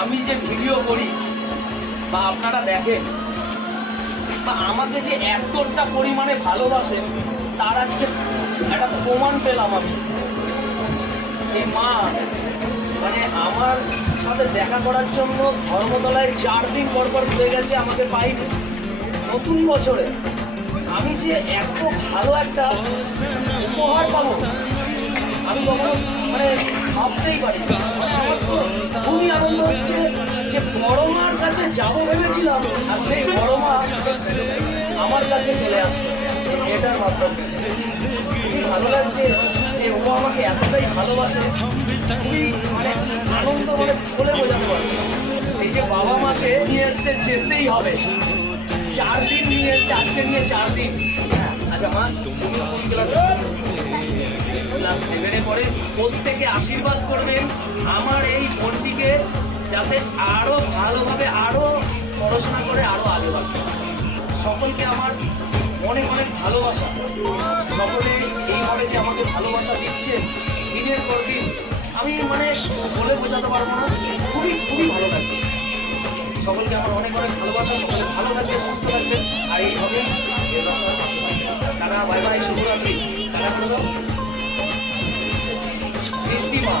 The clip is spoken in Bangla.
আমি যে ভিডিও করি বা আপনারা দেখেন বা আমাকে যে এতটা পরিমাণে ভালোবাসেন, তার আজকে একটা প্রমাণ পেলাম আমি। এই মা মানে আমার সাথে দেখা করার জন্য ধর্মতলায় 4 দিন পর পর ঘুরে গেছে, আমাকে পাইনি। নতুন বছরে আমি যে এত ভালো একটা উপহার পাবো আমি কখনো মানে ভাবতেই পারি। আমার তো খুবই আনন্দ হচ্ছে যে বড় মার কাছে যাবো ভেবেছিলাম, আর সেই বড় মা আমার কাছে চলে আসবে, এটার মাধ্যমে খুবই ভালো লাগছে যে ও আমাকে এতটাই ভালোবাসে। খুবই মানে আনন্দ মানে বলে বোঝাতে পারবো। এই যে বাবা মাকে নিয়ে এসছে, যেতেই হবে। 4 দিন নিয়ে এসছে, আজকে নিয়ে 4 দিন। আচ্ছা মা, ক্লাস 7-এ পড়ে, প্রত্যেকে আশীর্বাদ করবেন আমার এই বোনটিকে যাতে আরো ভালোভাবে আরো পড়াশোনা করে আরো আগে বাড়বে। সকলকে আমার অনেক অনেক ভালোবাসা। সকলে এইভাবে যে আমাকে ভালোবাসা দিচ্ছেন দিনের পর দিন, আমি মানে বলে বোঝাতে পারবো না। খুবই খুবই ভালো লাগছে। সকলকে আমার অনেক অনেক ভালোবাসা। সকলে ভালো থাকবে, সুস্থ থাকবেন, আর এইভাবে টাটা, বাই বাই, শুভরাত্রি। টাটা করে দাও। বৃষ্টি মা।